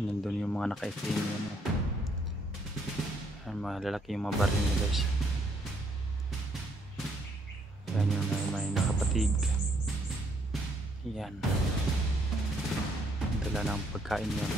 Nandun yung mga nakaitim yan, oh. Yan, malalaki yung mga baril niya, guys. Yan yung may nakapatig. Yan, dala ng pagkain yun.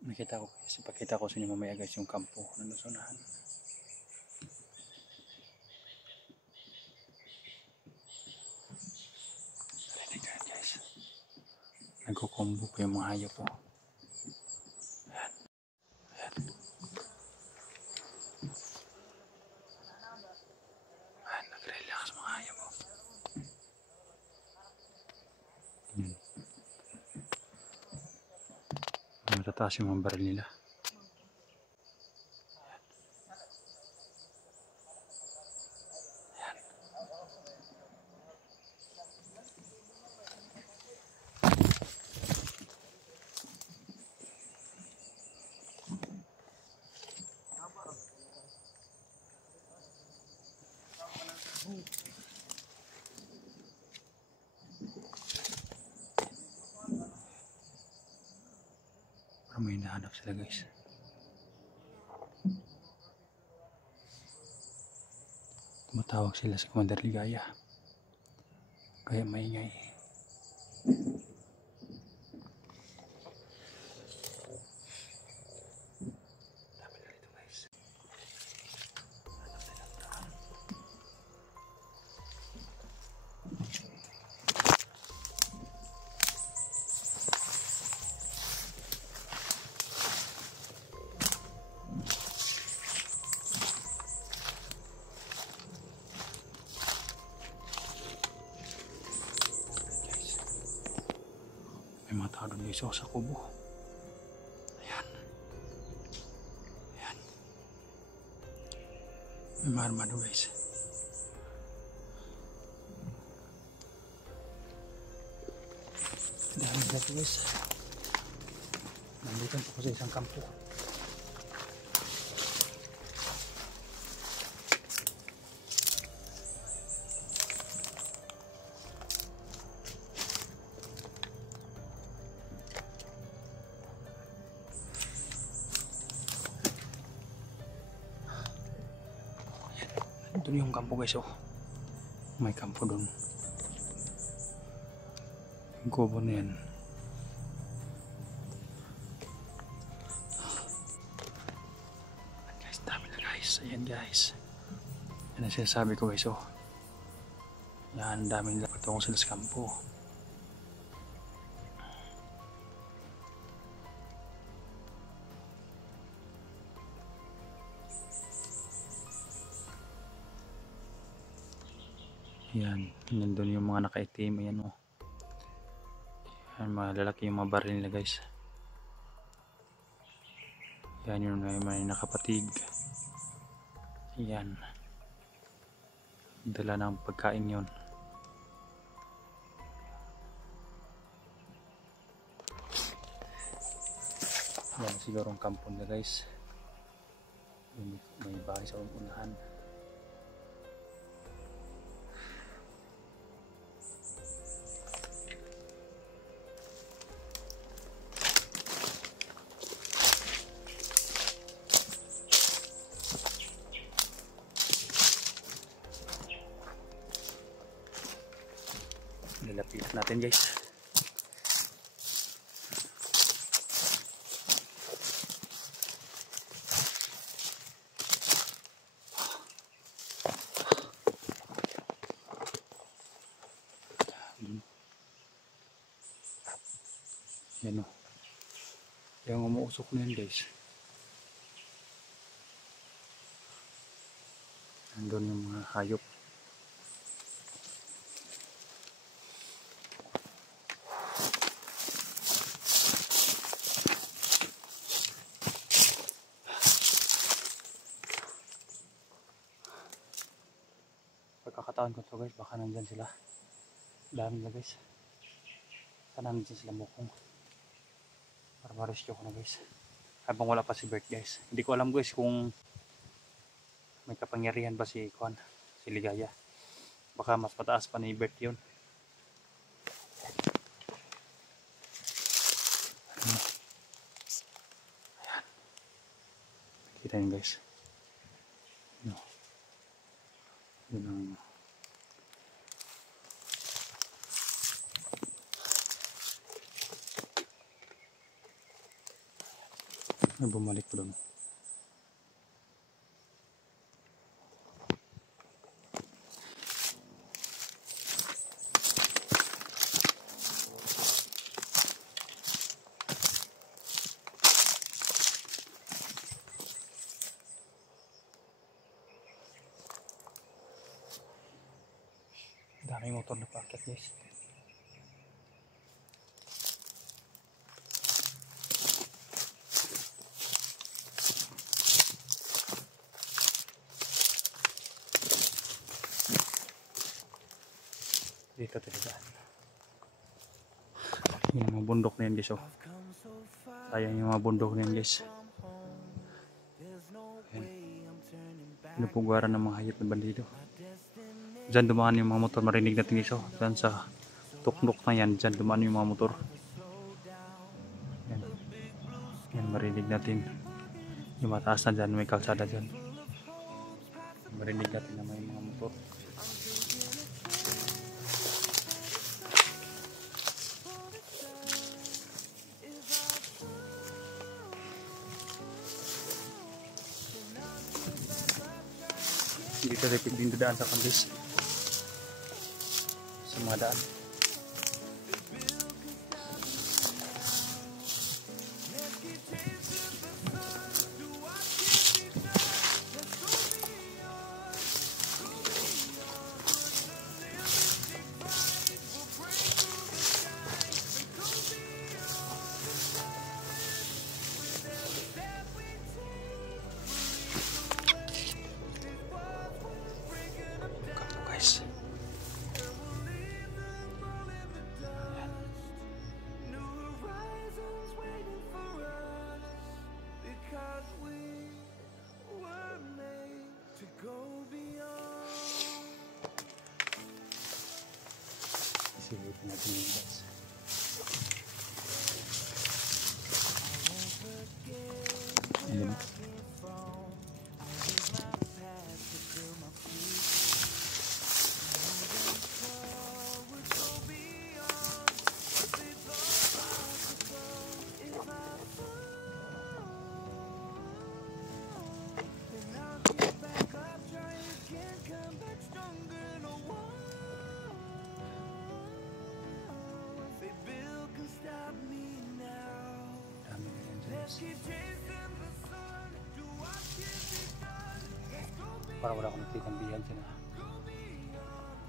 Nakita ko kasi pakita ko sa inyo mamaya, guys, yung kampo ng Lusunahan. Narinig yan, guys. Nagkukombo pa yung mga hayop po. Ayan. Ayan. Ayan, nag-relax mga hayop po. Matataas yung mga baril nila. Parang may hinahanap sila, guys. Tumatawag sila sa Commander Ligaya, kaya maingay. Dami na dito, guys. May mga tao doon, guys, sa kubo. Ayan. Ayan. May mga armado, guys. Dahil nila, guys. Nandito po sa isang kampo. Doon yung kampo, guys, oh. May kampo doon. Yung kubo na yan. Guys, dami na, guys. Ayan, guys. Yan ang sinasabi ko, guys, oh. Yan, dami nila patungkol sila sa kampo. Yan, nandun yung mga nakaitim. Ayan, oh. Yan, malalaki yung mga baril nila, guys. Yan yung may nakapatig. Yan, dala ng pagkain yun. Yan siguro ang kampo nila, guys. May bahay sa unahan. Nilapitan natin, guys. Yan o. Yung umuusok na yun guys. Nandun yung mga hayop. Pagkakataon ko to guys, baka nandyan sila. Dami na guys. Sana nandyan sila mukong. Para ma-rescue ko na guys. Habang wala pa si Bert guys. Hindi ko alam guys kung may kapangyarihan ba si Kwan, si Ligaya. Baka mas mataas pa ni Bert yun. Ayan. Kita yun guys. Yun. Yun ang bumalik ko doon. Daming motor na paakyat guys. Dito talaga. Yung mga bundok na yan guys oh. Sayang yung mga bundok na yan guys. Ayan. Pinupugwaran ng mga hayop na bandido. Diyan dumaan yung mga motor, marinig natin guys oh. Diyan sa tuknok na yan, diyan dumaan yung mga motor. Yan. Yan marinig natin. Yung mataas na dyan, may kalsada dyan. Marinig natin na may mga motor. Hindi ka rin pwedeng dadaan sa kandis. Sa mga daan. Guys. Silipin natin yun guys. Ayan. Para wala akong nakitang bihan sila.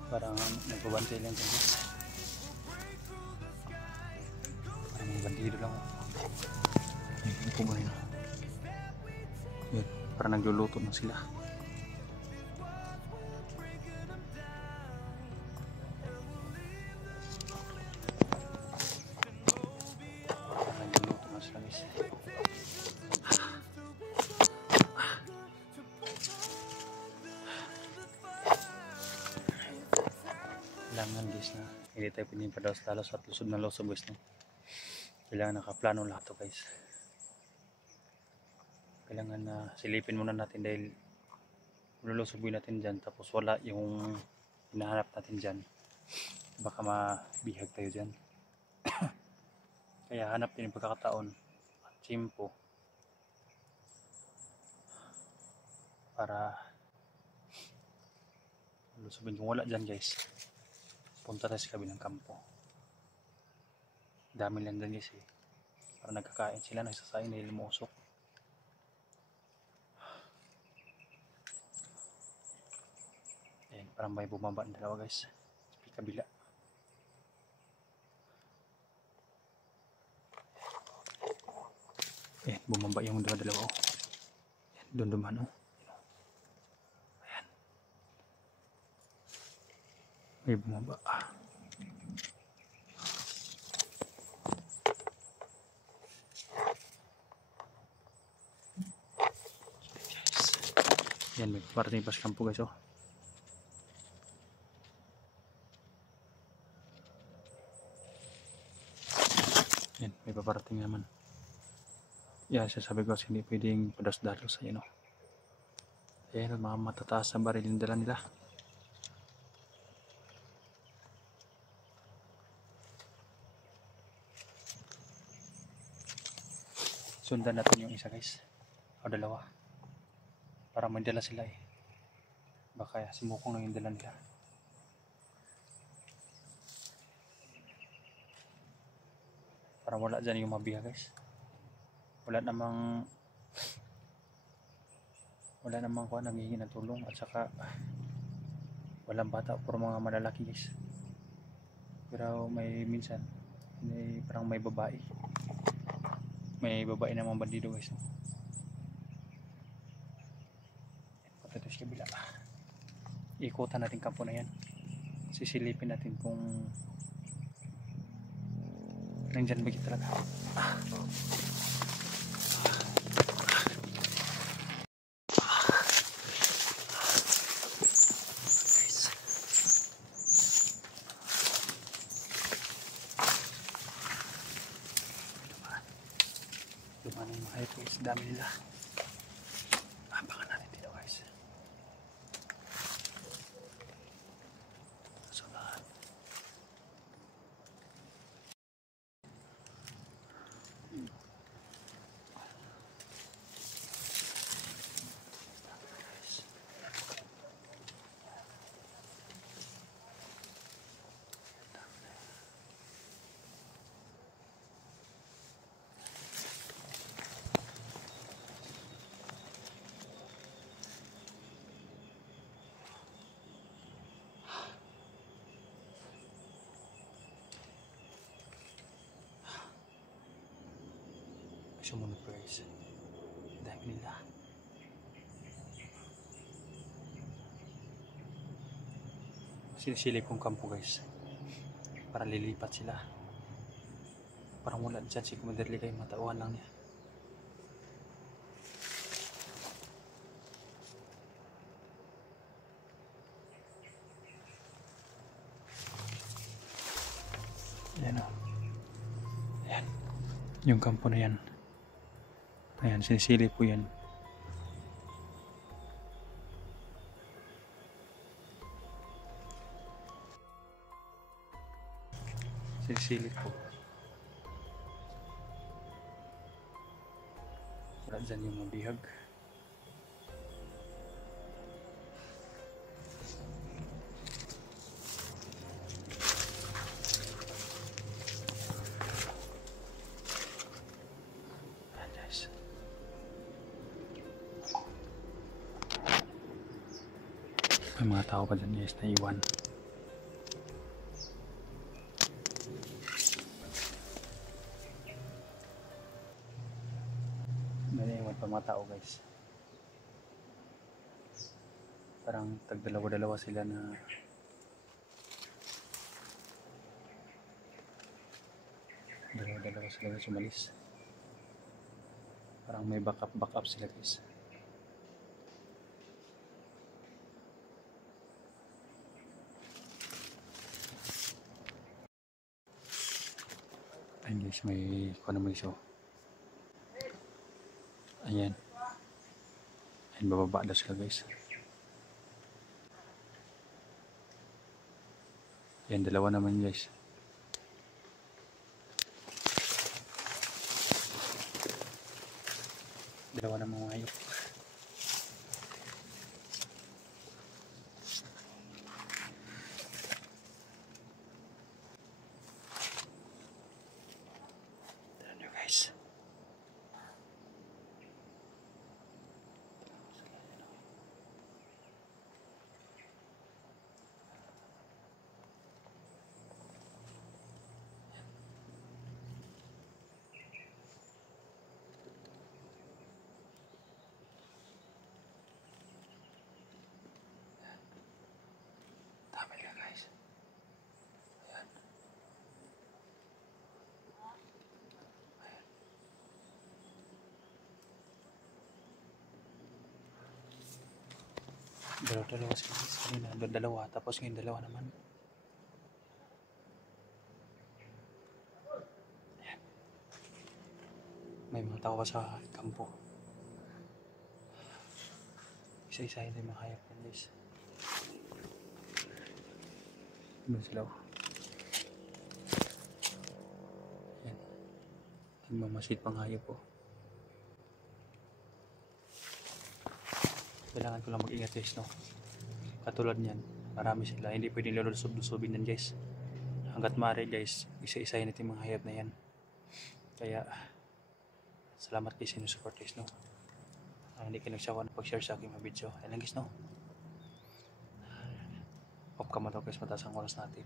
Parang nagbabantay lang sila. Parang mga bandido lang. Ayun po ba yun? Yan, parang nagluluto na sila. Parang nagluluto na sila guys. Kailangan guys na hindi tayo pinipadalos-dalos at lusod na lusog guys no? Kailangan nakaplano lahat to guys. Kailangan na silipin muna natin dahil lulusubin natin dyan tapos wala yung hinahanap natin dyan, baka mabihag tayo dyan. Kaya hanap din yung pagkakataon at tiyempo para lusubin. Kung wala dyan guys, punta tayo sa kabilang kampo. Dami lang dyan guys eh. Para nagkakain sila, nagsasaing dahil lumusok. Ayan, parang may bumaba na dalawa guys. Sa kabila. Ayan, bumaba yung dalawa. Oh. Ayan, doon duman oh. Ayan. May bumaba. Yan, may parating pa sa kampo guys oh. Yan, may paparating naman. Yan, sasabi ko hindi pwedeng pados-dalos sa oh. Ayan, mga matataas na baril yung dala nila. Sundan natin yung isa guys. O dalawa. Para may dala sila eh. Baka sumukong lang yung dala nila. Para wala dyan yung mabiya guys. Wala namang kuha naghihingi ng tulong. At saka walang bata, puro mga malalaki guys. Pero may minsan parang may babae. May babae namang bandido guys. Ito sa kabila. Ikutan natin kampo na yan. Sisilipin natin kung nandyan ba talaga. Lumanin yung mga ito guys. Dami nila. Abangan natin dito guys. Sunahan. Sumunod pa guys. Dami nila. Sinisilip kong kampo guys. Para lilipat sila. Parang wala dyan si Commander Ligay. Matauhan lang niya. Ayan o. Ayan. Yung kampo na yan. Ayan, sinisilip po yan. Sinisilip po. Wala dyan yung mabihag. Ayan guys. May mga tao pa dyan guys na iwan. May iwan pa mga tao guys. Parang tagdalawa-dalawa sila na dalawa-dalawa sila na sumalis. Parang may backup sila guys. Ayan guys, may kuha naman iso. Ayan. Ayan, bababa daw sila guys. Ayan, dalawa naman guys. Dalawa naman mga hayop. Ayan guys. Dalawa sila guys. Kanina, dalawa. Tapos ngayon dalawa naman. Ayan. May mga tao pa sa kampo. Isa-isahin din mga hayop yan guys. Doon sila. Ayan. Nagmamasid pang hayop po. Kailangan ko lang mag-ingat guys, no? Katulad niyan, marami sila. Hindi pwedeng lulusob-lusobin yan guys. Hanggat maaari guys, isa-isahin natin mga hayop na yan. Kaya, salamat guys sa inyong support guys, no? Hindi kayo nagsawa na pag-share sa aking mga video. Ayan lang guys, no? Off ka guys, mataas ang oras natin.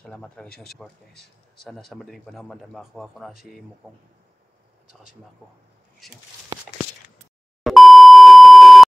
Salamat guys sa support guys. Sana sa madaling panahon makakuha ko na si Mukong at saka si Mako. Thanks you.